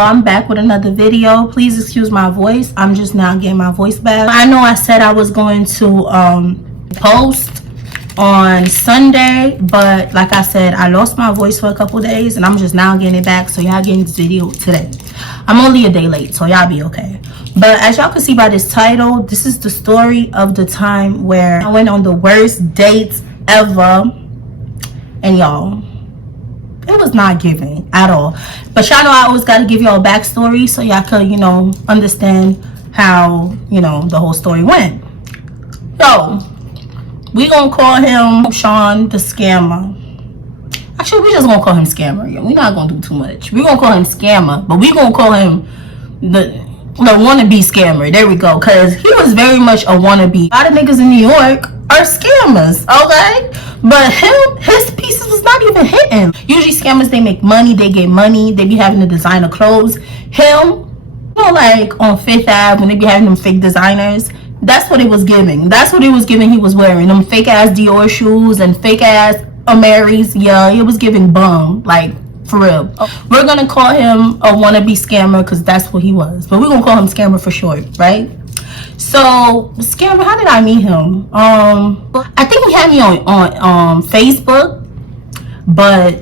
I'm back with another video. Please excuse my voice. I'm just now getting my voice back. I know I said I was going to post on Sunday, but like I said, I lost my voice for a couple days and I'm just now getting it back, so y'all getting this video today. I'm only a day late, so y'all be okay. But as y'all can see by this title, this is the story of the time where I went on the worst dates ever, and y'all, it was not giving at all. But y'all know I always got to give y'all a backstory so y'all could, you know, understand how, you know, the whole story went. So we gonna call him Sean the Scammer. Actually, we just gonna call him Scammer. We're not gonna do too much. We're gonna call him Scammer, but we gonna call him the wannabe scammer. There we go, because he was very much a wannabe. A lot of niggas in New York are scammers, okay? But his pieces was not even hitting. Usually scammers, they make money, they get money, they be having the designer clothes. Him, you know, like on Fifth Ave, when they be having them fake designers, that's what it was giving. That's what it was giving. He was wearing them fake ass Dior shoes and fake ass Amaris. Yeah, it was giving bum, like, for real. We're gonna call him a wannabe scammer because that's what he was, but we're gonna call him Scammer for short, right? So Scammer, how did I meet him? I think he had me on Facebook, but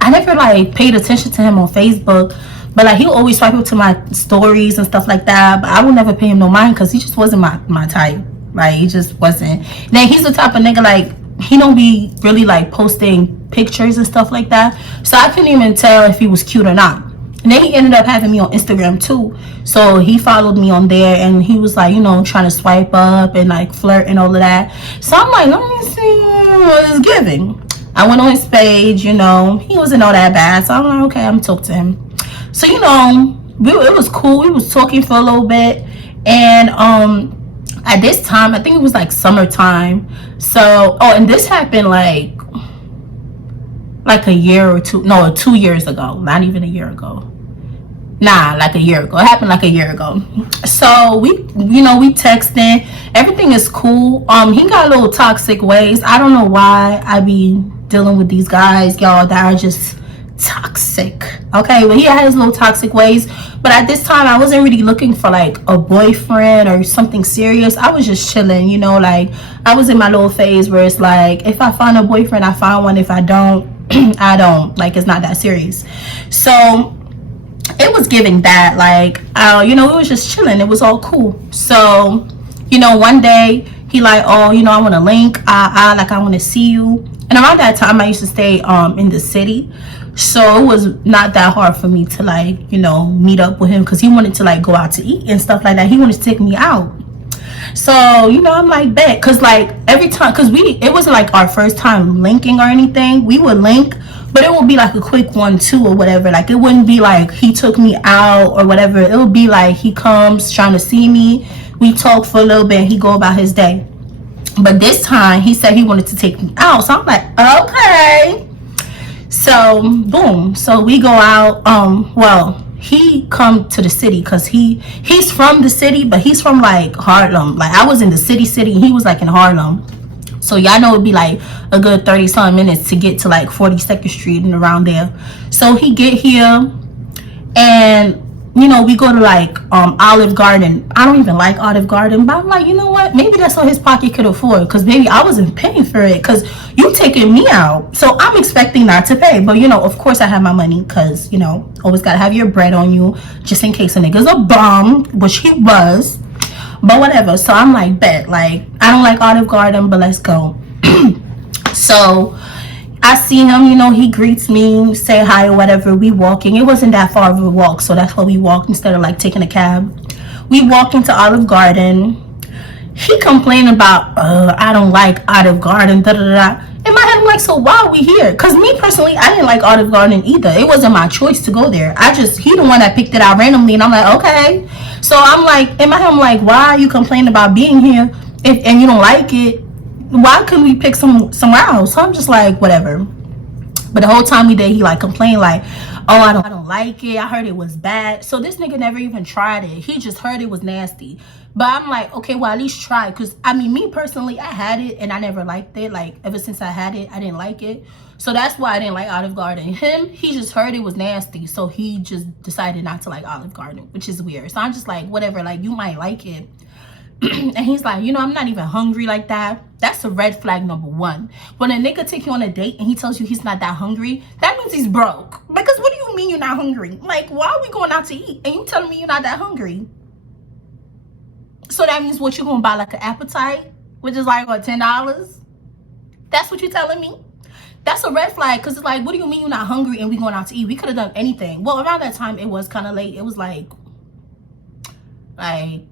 I never like paid attention to him on Facebook. But like, he'll always swipe up to my stories and stuff like that, but I would never pay him no mind because he just wasn't my type. Right? He just wasn't. Now he's the type of nigga, like, he don't be really like posting pictures and stuff like that, so I couldn't even tell if he was cute or not. And then he ended up having me on Instagram too, so he followed me on there and he was like, you know, trying to swipe up and like flirt and all of that. So I'm like, let me see what it's giving. I went on his page, you know, he wasn't all that bad, so I'm like, okay, I'm talking to him. So, you know, it was cool. We was talking for a little bit, and at this time, I think it was like summertime. So, and this happened like a year or two, no, 2 years ago, not even a year ago. Nah, like a year ago. It happened like a year ago. So we, you know, we texting. Everything is cool. He got a little toxic ways. I don't know why I be dealing with these guys, y'all, that are just toxic. Okay, but he had his little toxic ways. But at this time, I wasn't really looking for like a boyfriend or something serious. I was just chilling, you know, like I was in my little phase where it's like, if I find a boyfriend, I find one. If I don't, I don't. Like, it's not that serious. So it was giving that, like, you know, it was just chilling. It was all cool. So, you know, one day he like, oh, you know, I want to link. Like, I want to see you. And around that time, I used to stay in the city. So it was not that hard for me to, like, you know, meet up with him because he wanted to like go out to eat and stuff like that. He wanted to take me out. So, you know, I'm like, bet, because like every time, because it wasn't like our first time linking or anything. We would link, but it would be like a quick 1-2 or whatever. Like, it wouldn't be like he took me out or whatever. It would be like he comes trying to see me, we talk for a little bit, and he go about his day. But this time he said he wanted to take me out, so I'm like, okay. So boom, so we go out. Well, he come to the city because he's from the city, but he's from like Harlem. Like, I was in the city, he was like in Harlem. So y'all know it'd be like a good 30-some minutes to get to like 42nd Street and around there. So he get here, and you know, we go to like Olive Garden. I don't even like Olive Garden, but I'm like, you know what? Maybe that's all his pocket could afford, because maybe I wasn't paying for it because you taking me out. So I'm expecting not to pay. But, you know, of course I have my money because, you know, always got to have your bread on you just in case a nigga's a bum, which he was. But whatever. So I'm like, bet. Like, I don't like Olive Garden, but let's go. So I see him, you know, he greets me, say hi or whatever. We walking. It wasn't that far of a walk, so that's why we walked instead of like taking a cab. We walk into Olive Garden. He complained about, I don't like Olive Garden, da da da. In my head, I'm like, so why are we here? Because me personally, I didn't like Olive Garden either. It wasn't my choice to go there. He the one that picked it out randomly, and I'm like, okay. So I'm like, in my head, I'm like, why are you complaining about being here and you don't like it? Why couldn't we pick somewhere else? So I'm just like, whatever. But the whole time we did, he like complained like, oh, I don't like it. I heard it was bad. So this nigga never even tried it. He just heard it was nasty. But I'm like, okay, well, at least try. Because, I mean, me personally, I had it and I never liked it. Like, ever since I had it, I didn't like it. So that's why I didn't like Olive Garden. Him, he just heard it was nasty. So he just decided not to like Olive Garden, which is weird. So I'm just like, whatever, like, you might like it. And he's like, you know, I'm not even hungry like that. That's a red flag number one. When a nigga take you on a date and he tells you he's not that hungry, that means he's broke. Because what do you mean you're not hungry? Like, why are we going out to eat and you telling me you're not that hungry? So that means what, you gonna buy like an appetite, which is like, what, $10? That's what you're telling me? That's a red flag, because it's like, what do you mean you're not hungry and we going out to eat? We could have done anything. Well, around that time, it was kind of late. It was like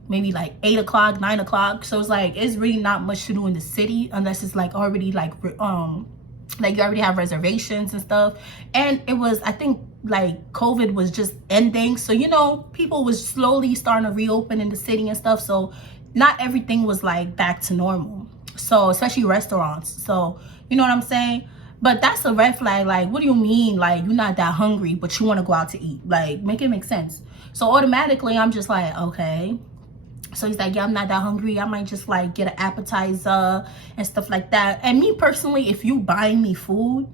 maybe like 8 o'clock, 9 o'clock. So it's like, it's really not much to do in the city unless it's like already like you already have reservations and stuff. And it was, I think, like COVID was just ending, so you know, people was slowly starting to reopen in the city and stuff. So not everything was like back to normal, so especially restaurants. So you know what I'm saying? But that's a red flag. Like, what do you mean like you're not that hungry but you want to go out to eat? Like, make it make sense. So automatically I'm just like, okay. So he's like, yeah, I'm not that hungry. I might just like get an appetizer and stuff like that. And me personally, if you buying me food,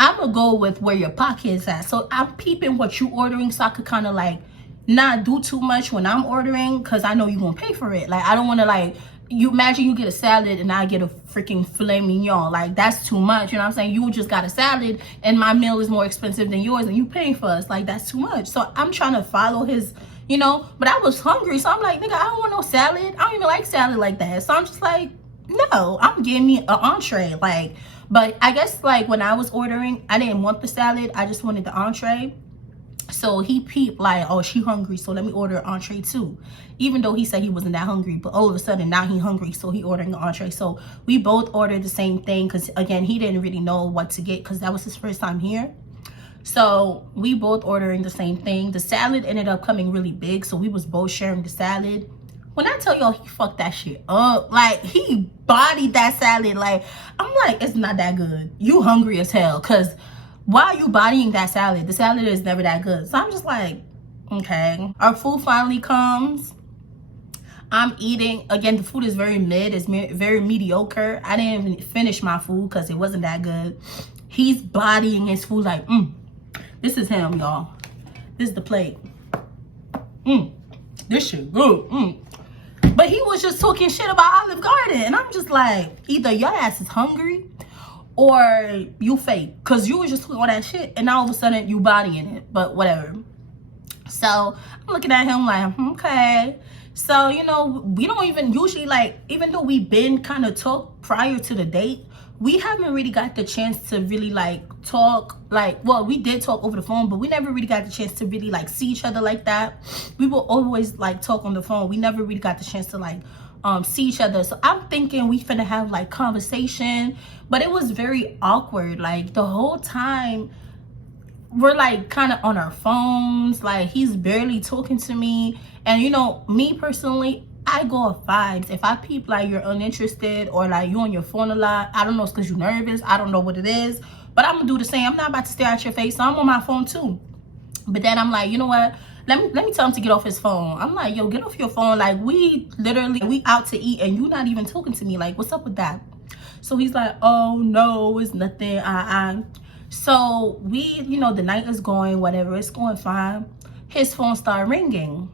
I'm gonna go with where your pocket is at. So I'm peeping what you ordering, so I could kind of like not do too much when I'm ordering, because I know you're gonna pay for it. Like, I don't want to, like, you imagine you get a salad and I get a freaking filet mignon. Like, that's too much. You know what I'm saying? You just got a salad and my meal is more expensive than yours and you paying for us. Like, that's too much. So I'm trying to follow his, you know, but I was hungry. So I'm like, nigga, I don't want no salad. I don't even like salad like that. So I'm just like, no, I'm getting me an entree. Like, but I guess like when I was ordering, I didn't want the salad. I just wanted the entree. So he peeped like, oh, she hungry, so let me order an entree too. Even though he said he wasn't that hungry, but all of a sudden now he hungry, so he ordering an entree. So we both ordered the same thing, because again, he didn't really know what to get because that was his first time here. So we both ordering the same thing. The salad ended up coming really big, so we was both sharing the salad. When I tell y'all, he fucked that shit up. Like, he bodied that salad. Like, I'm like, it's not that good. You hungry as hell, because why are you bodying that salad? The salad is never that good. So I'm just like, okay. Our food finally comes. I'm eating. Again, the food is very mid. It's very mediocre. I didn't even finish my food because it wasn't that good. He's bodying his food like, this is him, y'all. This is the plate. This shit good. But he was just talking shit about Olive Garden. And I'm just like, either your ass is hungry or you fake. Because you was just talking all that shit. And now all of a sudden you bodying it. But whatever. So I'm looking at him like, okay. So, you know, we don't even usually like, even though we've been kind of talk prior to the date, we haven't really got the chance to really like talk. Like, well, we did talk over the phone, but we never really got the chance to really like see each other like that. We will always like talk on the phone. We never really got the chance to like see each other. So I'm thinking we finna have like conversation, but it was very awkward. Like, the whole time we're like kind of on our phones. Like, he's barely talking to me. And you know, me personally, I go off vibes. If I peep like you're uninterested or like you on your phone a lot, I don't know, it's because you're nervous. I don't know what it is, but I'm gonna do the same. I'm not about to stare at your face, so I'm on my phone too. But then I'm like, you know what? Let me tell him to get off his phone. I'm like, yo, get off your phone. Like, we out to eat and you not even talking to me. Like, what's up with that? So he's like, oh no, it's nothing. So we, you know, the night is going, whatever, it's going fine. His phone started ringing.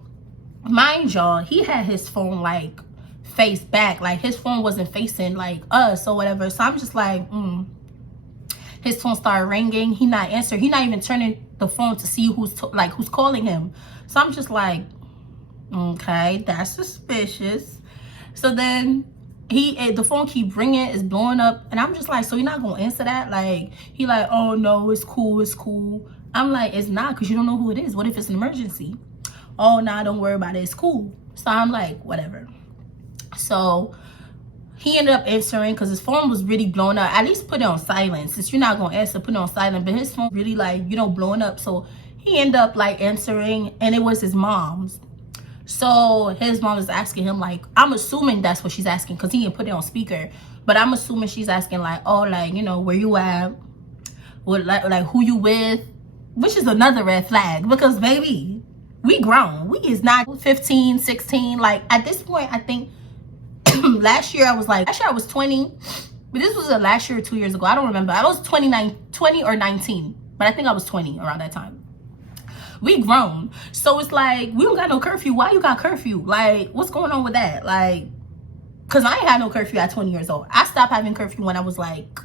Mind y'all, he had his phone like face back. Like, his phone wasn't facing like us or whatever. So I'm just like, His phone started ringing. He not answering. He not even turning the phone to see who's calling him. So I'm just like, okay, that's suspicious. So then the phone keep ringing, it's blowing up, and I'm just like, so you're not gonna answer that? Like, he like, oh no, it's cool, it's cool. I'm like, it's not, because you don't know who it is. What if it's an emergency? Oh, nah, don't worry about it, it's cool. So I'm like, whatever. So he ended up answering because his phone was really blowing up. At least put it on silent. Since you're not gonna answer, put it on silent. But his phone really like, you know, blowing up. So he ended up like answering, and it was his mom's. So his mom is asking him, like, I'm assuming that's what she's asking because he didn't put it on speaker. But I'm assuming she's asking like, oh, like, you know, where you at? or like who you with, which is another red flag, because baby, we grown. We is not 15, 16. Like at this point, I think last year I was 20, but this was last year or 2 years ago. I don't remember. I was 20 or 19, but I think I was 20 around that time. We grown. So it's like, we don't got no curfew. Why you got curfew? Like, what's going on with that? Like, because I ain't had no curfew at 20 years old. I stopped having curfew when I was like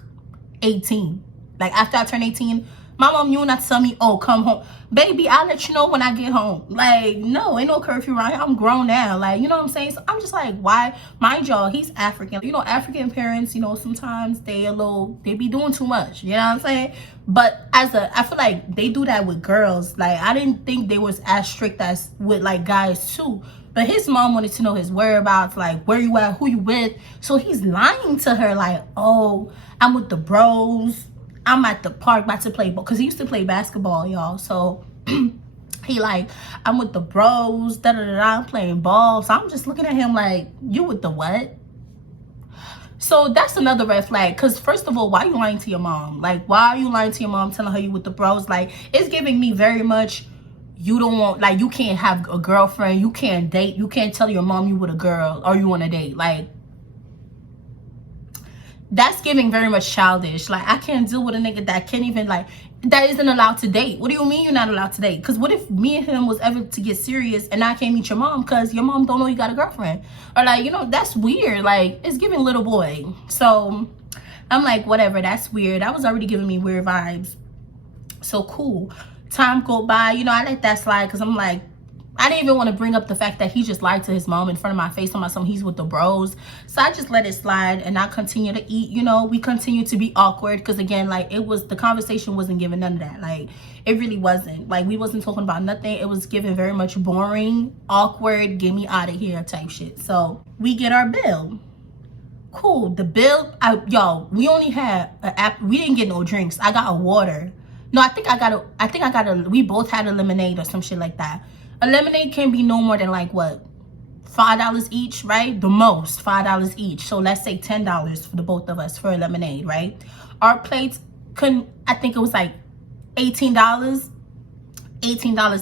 18. Like after I turned 18, my mom knew not to tell me, oh, come home. Baby, I'll let you know when I get home. Like, no, ain't no curfew around here. I'm grown now. Like, you know what I'm saying? So I'm just like, why? Mind y'all, he's African. You know, African parents, you know, sometimes they be doing too much. You know what I'm saying? But I feel like they do that with girls. Like, I didn't think they was as strict as with like guys too. But his mom wanted to know his whereabouts, like where you at, who you with. So he's lying to her like, oh, I'm with the bros. I'm at the park about to play ball, because he used to play basketball, y'all. So he like, I'm with the bros, I'm playing ball. So I'm just looking at him like, you with the what? So that's another red flag. Because first of all, why are you lying to your mom? Like, why are you lying to your mom, telling her you with the bros? Like, it's giving me very much, you don't want, like, you can't have a girlfriend, you can't date, you can't tell your mom you with a girl or you on a date. Like, that's giving very much childish. Like, I can't deal with a nigga that can't even, like, that isn't allowed to date. What do you mean you're not allowed to date? Because what if me and him was ever to get serious and I can't meet your mom because your mom don't know you got a girlfriend? Or like, you know, that's weird. Like, it's giving little boy. So I'm like, whatever, that's weird. That was already giving me weird vibes. So cool. Time go by, you know, I let that slide because I'm like, I didn't even want to bring up the fact that he just lied to his mom in front of my face on my son. He's with the bros. So I just let it slide and I continue to eat. You know, we continue to be awkward because, again, like, the conversation wasn't giving none of that. Like, it really wasn't. Like, we wasn't talking about nothing. It was giving very much boring, awkward, get me out of here type shit. So we get our bill. Cool. The bill, y'all, we only had an app. We didn't get no drinks. I got a water. No, I think we both had a lemonade or some shit like that. A lemonade can be no more than like what, $5 each, right? The most $5 each. So let's say $10 for the both of us for a lemonade, right? Our plates I think it was like $18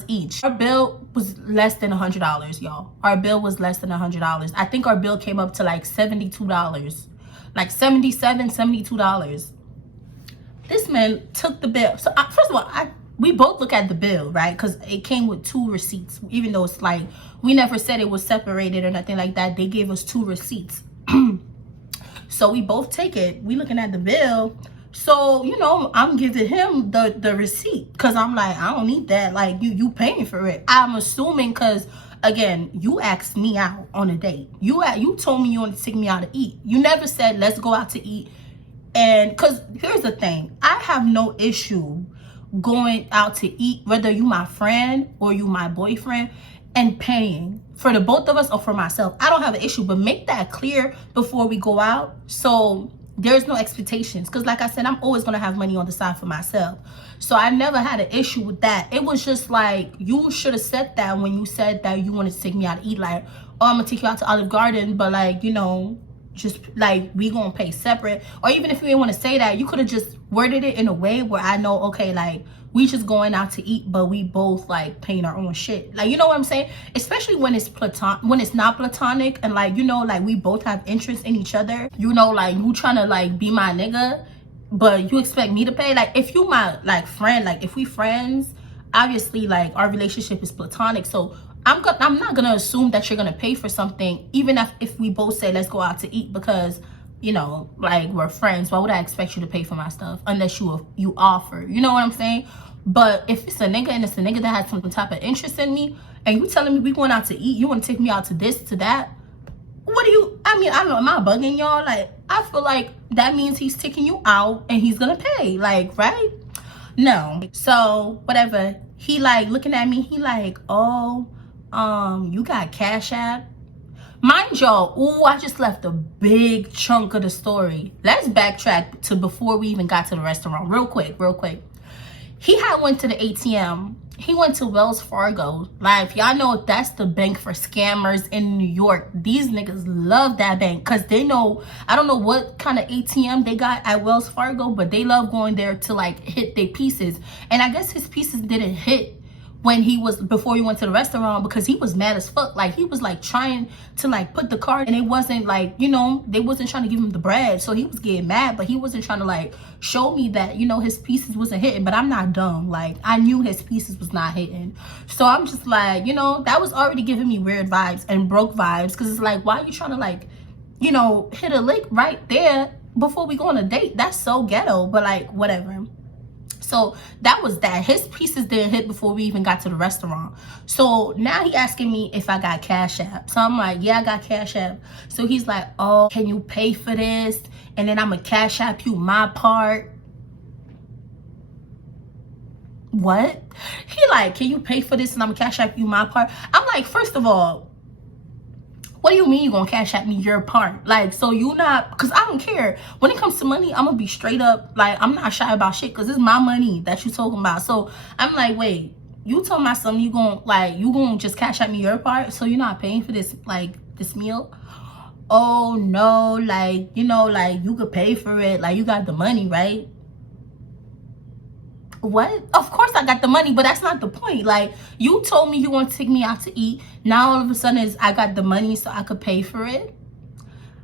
each. Our bill was less than $100, y'all. Our bill was less than $100. I think our bill came up to like $72, like $77, $72. This man took the bill. So first of all, we both look at the bill, right? Because it came with 2 receipts, even though it's like, we never said it was separated or nothing like that. They gave us 2 receipts. So we both take it. We looking at the bill. So, you know, I'm giving him the receipt because I'm like, I don't need that. Like, you paying for it. I'm assuming because, again, you asked me out on a date. You told me you wanted to take me out to eat. You never said, let's go out to eat. And because here's the thing. I have no issue going out to eat, whether you my friend or you my boyfriend, and paying for the both of us or for myself. I don't have an issue, but make that clear before we go out, so there's no expectations. Because like I said, I'm always going to have money on the side for myself. So I never had an issue with that. It was just like, you should have said that when you said that you wanted to take me out to eat. Like, oh, I'm going to take you out to Olive Garden, but like, you know, just like, we gonna pay separate. Or even if you didn't want to say that, you could have just worded it in a way where I know, okay, like, we just going out to eat, but we both like paying our own shit. Like, you know what I'm saying? Especially when it's when it's not platonic, and like, you know, like, we both have interest in each other. You know, like, you trying to like be my nigga, but you expect me to pay. Like, if you my like friend, like, if we friends, obviously like our relationship is platonic. So I'm not gonna assume that you're gonna pay for something, even if we both say let's go out to eat, because, you know, like, we're friends. Why would I expect you to pay for my stuff unless you offer? You know what I'm saying? But if it's a nigga and it's a nigga that has some type of interest in me, and you telling me we going out to eat, you want to take me out to this, to that, what do you? I mean, I don't know. Am I bugging y'all? Like, I feel like that means he's taking you out and he's gonna pay. Like, right? No. So whatever. He like looking at me. He like, oh, you got Cash App? Mind y'all, ooh, I just left a big chunk of the story. Let's backtrack to before we even got to the restaurant real quick. he had went to the ATM. He went to Wells Fargo. Like, y'all know that's the bank for scammers in New York. These niggas love that bank because they know, I don't know what kind of ATM they got at Wells Fargo, but they love going there to like hit their pieces. And I guess his pieces didn't hit when he was, before he went to the restaurant, because he was mad as fuck. Like, he was like trying to like put the card, and it wasn't like, you know, they wasn't trying to give him the bread, so he was getting mad, but he wasn't trying to like show me that, you know, his pieces wasn't hitting. But I'm not dumb, like I knew his pieces was not hitting. So I'm just like, you know, that was already giving me weird vibes and broke vibes, because it's like, why are you trying to like, you know, hit a lick right there before we go on a date? That's so ghetto. But like, whatever. So that was that. His pieces didn't hit before we even got to the restaurant. So now he asking me if I got Cash App. So I'm like, yeah, I got Cash App. So he's like, oh, can you pay for this? And then I'm going to Cash App you my part. What? He like, can you pay for this and I'm going to Cash App you my part? I'm like, first of all, what do you mean you gonna Cash App me your part? Like, so you not, because I don't care. When it comes to money, I'm gonna be straight up. Like, I'm not shy about shit, because it's my money that you talking about. So I'm like, wait, you told my son you gonna just Cash App me your part, so you're not paying for this, like, this meal? Oh no, like, you know, like, you could pay for it, like, you got the money, right? What? Of course I got the money, but that's not the point. Like, you told me you want to take me out to eat. Now all of a sudden is I got the money so I could pay for it.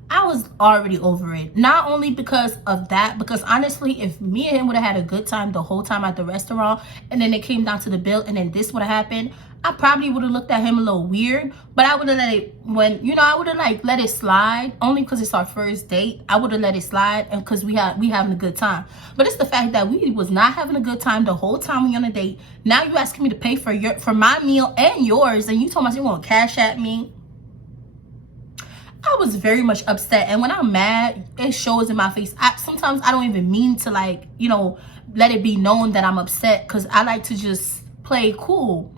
I was already over it. Not only because of that, because honestly, if me and him would have had a good time the whole time at the restaurant, and then it came down to the bill, and then this would have happened, I probably would have looked at him a little weird. But I would have let it, when, you know, I would have like let it slide, only because it's our first date. I would have let it slide, and because we having a good time. But it's the fact that we was not having a good time the whole time we on a date. Now you asking me to pay for my meal and yours, and you told me you want to Cash App me. I was very much upset, and when I'm mad, it shows in my face. Sometimes I don't even mean to, like, you know, let it be known that I'm upset, because I like to just play cool.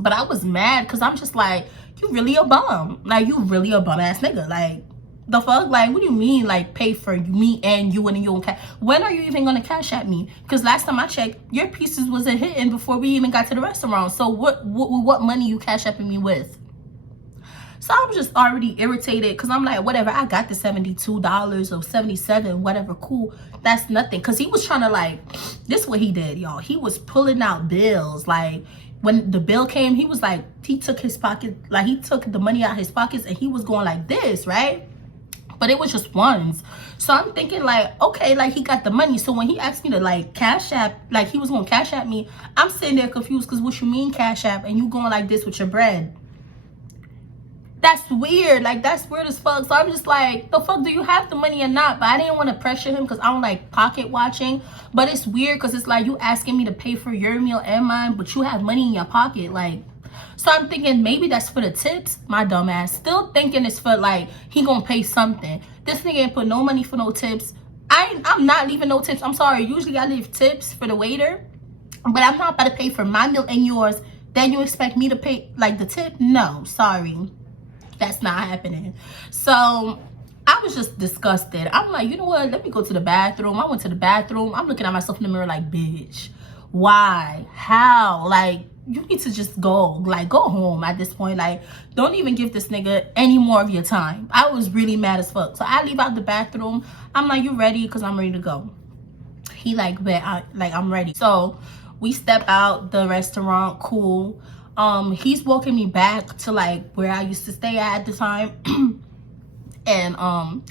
But I was mad because I'm just like, you really a bum. Like, you really a bum ass nigga. Like, the fuck? Like, what do you mean, like, pay for me and you and you and Cash? When are you even gonna Cash App me? Because last time I checked, your pieces wasn't hitting before we even got to the restaurant. So what money you Cash Apping me with? So I'm just already irritated, because I'm like, whatever, I got the $72 or $77, whatever, cool. That's nothing. Because he was trying to, like, this is what he did, y'all. He was pulling out bills. Like, when the bill came, he was like, he took his pocket, like, he took the money out of his pockets, and he was going like this, right? But it was just ones. So I'm thinking, like, okay, like, he got the money. So when he asked me to, like, Cash App, like, he was going to Cash App me, I'm sitting there confused, because what you mean Cash App, and you going like this with your bread? That's weird. Like, that's weird as fuck. So I'm just like, the fuck, do you have the money or not? But I didn't want to pressure him, because I don't like pocket watching. But it's weird, because it's like, you asking me to pay for your meal and mine, but you have money in your pocket. Like, so I'm thinking maybe that's for the tips. My dumb ass still thinking it's for, like, he gonna pay something. This nigga ain't put no money for no tips. I'm not leaving no tips. I'm sorry. Usually I leave tips for the waiter, but I'm not about to pay for my meal and yours. Then you expect me to pay, like, the tip? No, sorry. That's not happening. So I was just disgusted. I'm like, you know what? Let me go to the bathroom. I went to the bathroom. I'm looking at myself in the mirror like, bitch, why? How? Like, you need to just go. Like, go home at this point. Like, don't even give this nigga any more of your time. I was really mad as fuck. So I leave out the bathroom. I'm like, you ready? Because I'm ready to go. He like, bet, I'm ready. So we step out the restaurant. Cool. He's walking me back to, like, where I used to stay at the time. And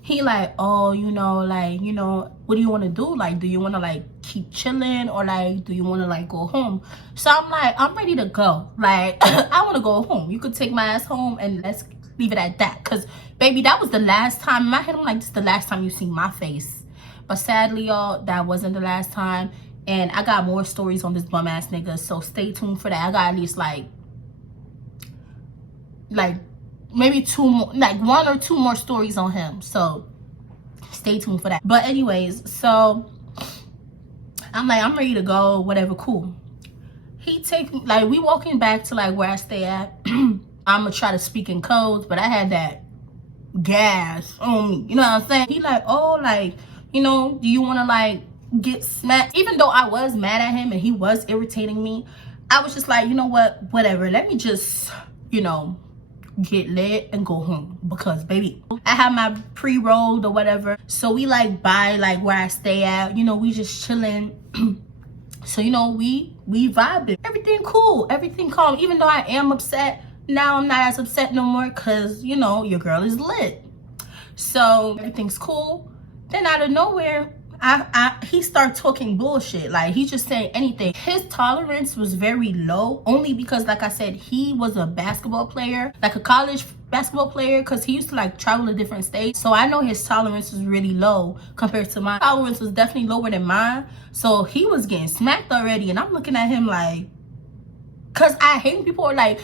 he like, oh, you know, like, you know, what do you want to do? Like, do you want to, like, keep chilling, or, like, do you want to, like, go home? So I'm like, I'm ready to go. Like, I want to go home. You could take my ass home, and let's leave it at that. Because, baby, that was the last time. In my head, I'm like, this is the last time you see my face. But sadly, y'all, that wasn't the last time. And I got more stories on this bum ass nigga, so stay tuned for that. I got at least like maybe two more, like 1 or 2 more stories on him. So stay tuned for that. But anyways, so I'm like, I'm ready to go, whatever, cool. He take me, like, we walking back to, like, where I stay at. I'm gonna try to speak in codes, but I had that gas on me, you know what I'm saying? He like, oh, like, you know, do you want to, like, get smacked. Even though I was mad at him and he was irritating me, I was just like, you know what, whatever, let me just, you know, get lit and go home. Because baby, I have my pre-rolled or whatever, so we like by like where I stay at, you know, we just chilling. So you know, we vibing, everything cool, everything calm. Even though I am upset, now I'm not as upset no more, because you know, your girl is lit, so everything's cool. Then out of nowhere, he started talking bullshit. Like, he just saying anything. His tolerance was very low, only because, like I said, he was a basketball player, like a college basketball player, because he used to like travel to different states. So I know his tolerance was really low compared to mine. Tolerance was definitely lower than mine. So he was getting smacked already, and I'm looking at him like, because I hate people like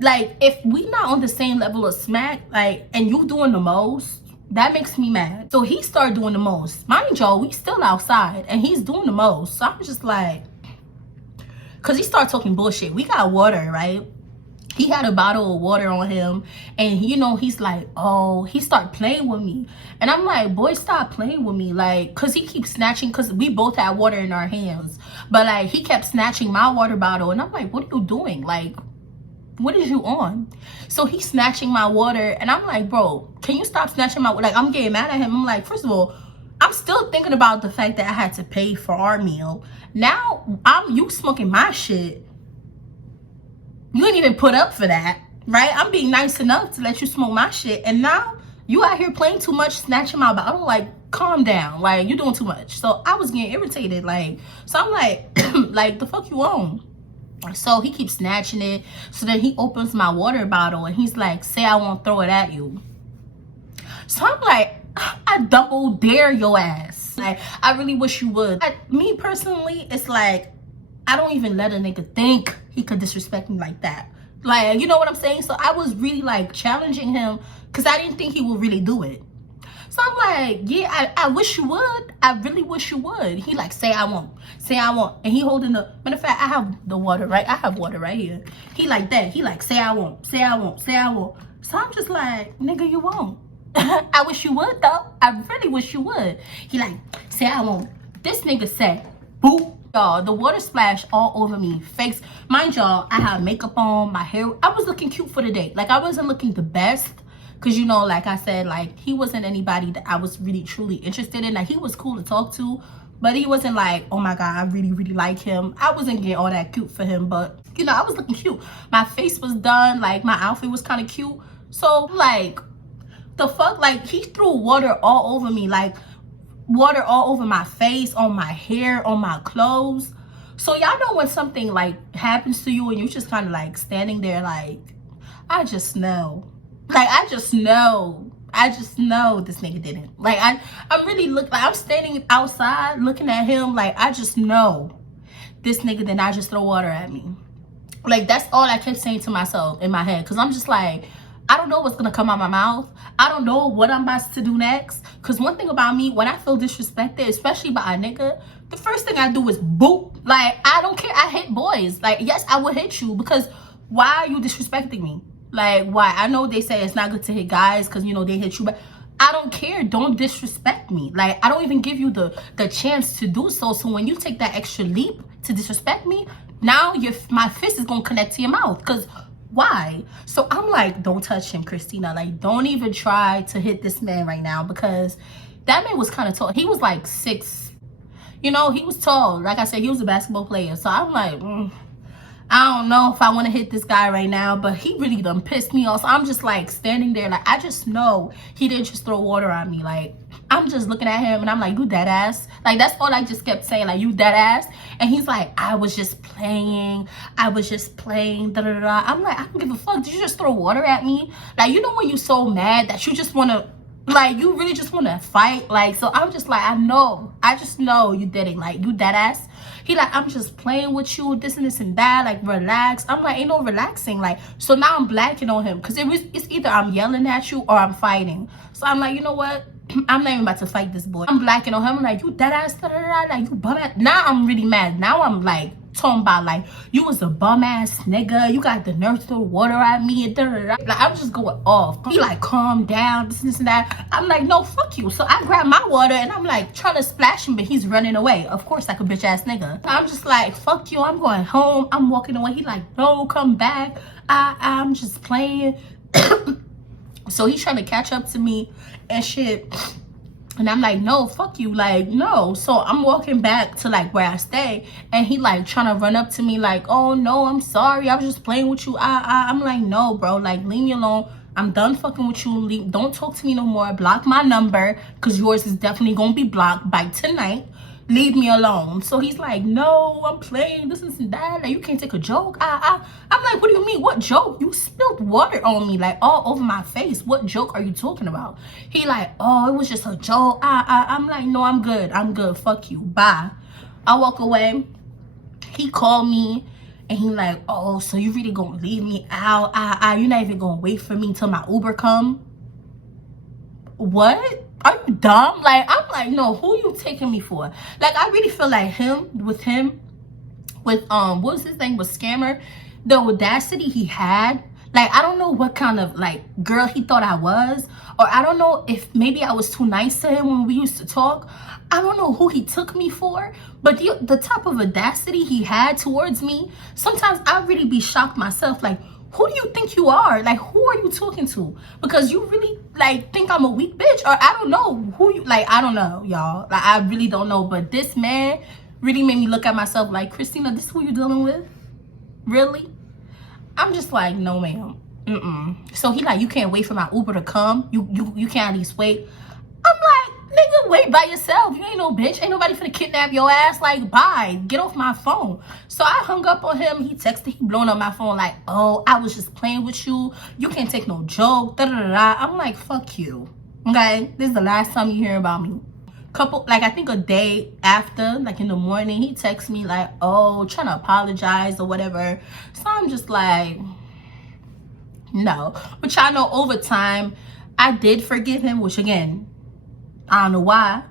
if we not on the same level of smack, like, and you doing the most, that makes me mad. So he started doing the most. Mind y'all, we still outside and he's doing the most. So I'm just like, because he started talking bullshit. We got water, right? He had a bottle of water on him, and you know, he's like, oh, he started playing with me. And I'm like, boy, stop playing with me. Like, because he keeps snatching, because we both had water in our hands, but like he kept snatching my water bottle, and I'm like, what are you doing? Like, what is you on? So he's snatching my water, and I'm like, bro, can you stop snatching my water? Like, I'm getting mad at him. I'm like, first of all, I'm still thinking about the fact that I had to pay for our meal. Now you smoking my shit. You didn't even put up for that, right? I'm being nice enough to let you smoke my shit, and now you out here playing too much, snatching my bottle. Like, calm down. Like, you're doing too much. So I was getting irritated. Like, so I'm like, like, the fuck you on? So he keeps snatching it. So then he opens my water bottle and he's like, say I won't throw it at you. So I'm like, I double dare your ass. Like, I really wish you would. Me personally, it's like, I don't even let a nigga think he could disrespect me like that. Like, you know what I'm saying? So I was really like challenging him, because I didn't think he would really do it. So I'm like, yeah, I wish you would. I really wish you would. He like, say I won't. Say I won't. And he holding the, matter of fact, I have the water, right? I have water right here. He like that. He like, say I won't. Say I won't. Say I won't. So I'm just like, nigga, you won't. I wish you would, though. I really wish you would. He like, say I won't. This nigga said, boop. Y'all, the water splashed all over me. Face. Mind y'all, I had makeup on, my hair. I was looking cute for the day. Like, I wasn't looking the best. Because, you know, like I said, like, he wasn't anybody that I was really, truly interested in. Like, he was cool to talk to, but he wasn't like, oh, my God, I really, really like him. I wasn't getting all that cute for him, but, you know, I was looking cute. My face was done. Like, my outfit was kind of cute. So, like, the fuck? Like, he threw water all over me. Like, water all over my face, on my hair, on my clothes. So, y'all know when something, like, happens to you and you're just kind of, like, standing there, like, I just know. Like, I just know this nigga didn't. Like, I'm really like, I'm standing outside looking at him, like, I just know this nigga did not just throw water at me. Like, that's all I kept saying to myself in my head, because I'm just like, I don't know what's gonna come out my mouth. I don't know what I'm about to do next. Because one thing about me, when I feel disrespected, especially by a nigga, the first thing I do is boop. Like, I don't care. I hit boys. Like, yes, I would hit you, because why are you disrespecting me? Like, why? I know they say it's not good to hit guys because, you know, they hit you, but I don't care. Don't disrespect me. Like, I don't even give you the chance to do so. So when you take that extra leap to disrespect me, now my fist is going to connect to your mouth. Because why? So I'm like, don't touch him, Christina. Like, don't even try to hit this man right now, because that man was kind of tall. He was like 6. You know, he was tall. Like I said, he was a basketball player. So I'm like, I don't know if I want to hit this guy right now, but he really done pissed me off. So I'm just like standing there, like, I just know he didn't just throw water on me. Like, I'm just looking at him and I'm like, you dead ass? Like, that's all I just kept saying, like, you dead ass? And he's like, I was just playing, da da da. I'm like, I don't give a fuck. Did you just throw water at me? Like, you know when you're so mad that you just want to, like, you really just want to fight? Like, so I'm just like, I just know you did it. Like, you dead ass? He like, I'm just playing with you, this and this and that, like, relax. I'm like, ain't no relaxing. Like, so now I'm blacking on him, because it's either I'm yelling at you or I'm fighting. So I'm like, you know what? I'm not even about to fight this boy. I'm blacking on him. I'm like, you dead ass, da, da, da, like, you bum ass. Now I'm really mad. Now I'm like talking about like you was a bum ass nigga, you got the nerve to throw water at me and da-da-da. Like I'm just going off. He like calm down, this and that. I'm like, no, fuck you. So I grab my water and I'm like trying to splash him, but he's running away, of course, like a bitch ass nigga. I'm just like, fuck you, I'm going home. I'm walking away. He like, no, come back. I'm just playing. So he's trying to catch up to me and shit. And I'm like, no, fuck you, like, no. So I'm walking back to like where I stay, and he like trying to run up to me like, oh no, I'm sorry, I was just playing with you. I'm like, no, bro, like, leave me alone. I'm done fucking with you. Don't talk to me no more. Block my number, because yours is definitely gonna be blocked by tonight. Leave me alone. So he's like, no, I'm playing, this and that, like, you can't take a joke. I'm like, what do you mean, what joke? You spilled water on me, like, all over my face. What joke are you talking about? He like, oh, it was just a joke. I'm like, no, I'm good, fuck you, bye. I walk away. He called me and he like, oh, so you really gonna leave me out? You're not even gonna wait for me till my Uber come? What? Are you dumb? Like, I'm like, no, who you taking me for? Like, I really feel like with what was his name, was Scammer, the audacity he had. Like, I don't know what kind of like girl he thought I was, or I don't know if maybe I was too nice to him when we used to talk. I don't know who he took me for, but the type of audacity he had towards me, sometimes I really be shocked myself. Like, who do you think you are? Like, who are you talking to? Because you really like think I'm a weak bitch, or I don't know who you like. I don't know, y'all. Like, I really don't know. But this man really made me look at myself like, Christina, this is who you're dealing with? Really? I'm just like, no, ma'am. So he like, you can't wait for my Uber to come. You can't at least wait. I'm like, nigga, wait by yourself. You ain't no bitch. Ain't nobody finna kidnap your ass. Like, bye. Get off my phone. So I hung up on him. He texted, he blowing up my phone like, oh, I was just playing with you. You can't take no joke. Da da da da. I'm like, fuck you. Okay? This is the last time you hear about me. I think a day after, like in the morning, he texts me like, oh, trying to apologize or whatever. So I'm just like, no. But y'all know over time, I did forgive him, which again, I don't know why,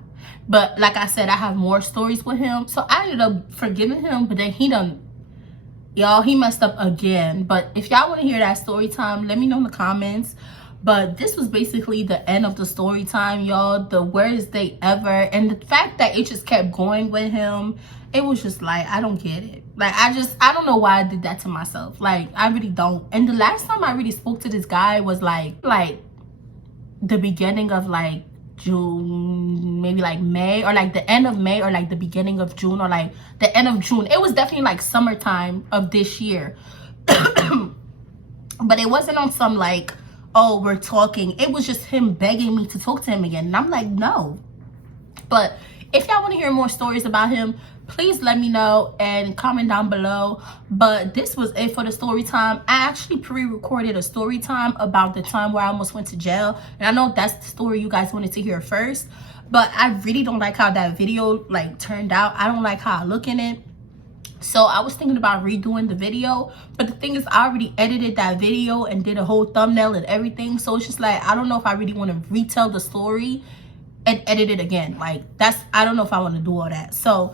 but like I said, I have more stories with him. So I ended up forgiving him, but then he messed up again. But if y'all want to hear that story time, let me know in the comments. But this was basically the end of the story time, y'all. The worst day ever. And the fact that it just kept going with him, it was just like, I don't get it. Like, I don't know why I did that to myself. Like, I really don't. And the last time I really spoke to this guy was like the beginning of like June, maybe like May, or like the end of May, or like the beginning of June, or like the end of June. It was definitely like summertime of this year. But it wasn't on some like, oh, we're talking. It was just him begging me to talk to him again, and I'm like, no. But if y'all want to hear more stories about him, please let me know and comment down below. But this was it for the story time. I actually pre-recorded a story time about the time where I almost went to jail, and I know that's the story you guys wanted to hear first, but I really don't like how that video like turned out. I don't like how I look in it. So I was thinking about redoing the video, but the thing is, I already edited that video and did a whole thumbnail and everything. So it's just like, I don't know if I really want to retell the story and edit it again. Like, I don't know if I want to do all that. So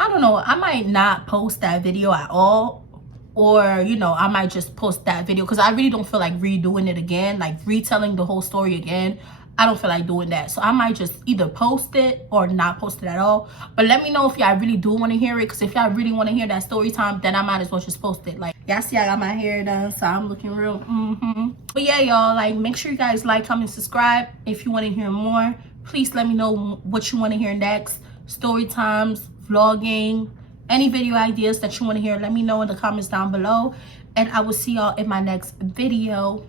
I don't know, I might not post that video at all, or you know, I might just post that video, because I really don't feel like redoing it again, like retelling the whole story again. I don't feel like doing that. So I might just either post it or not post it at all. But let me know if y'all really do want to hear it, because if y'all really want to hear that story time, then I might as well just post it. Like, y'all see I got my hair done, so I'm looking real But yeah, y'all, like, make sure you guys like, comment, subscribe if you want to hear more. Please let me know what you want to hear next. Story times, vlogging, any video ideas that you want to hear, let me know in the comments down below, and I will see y'all in my next video.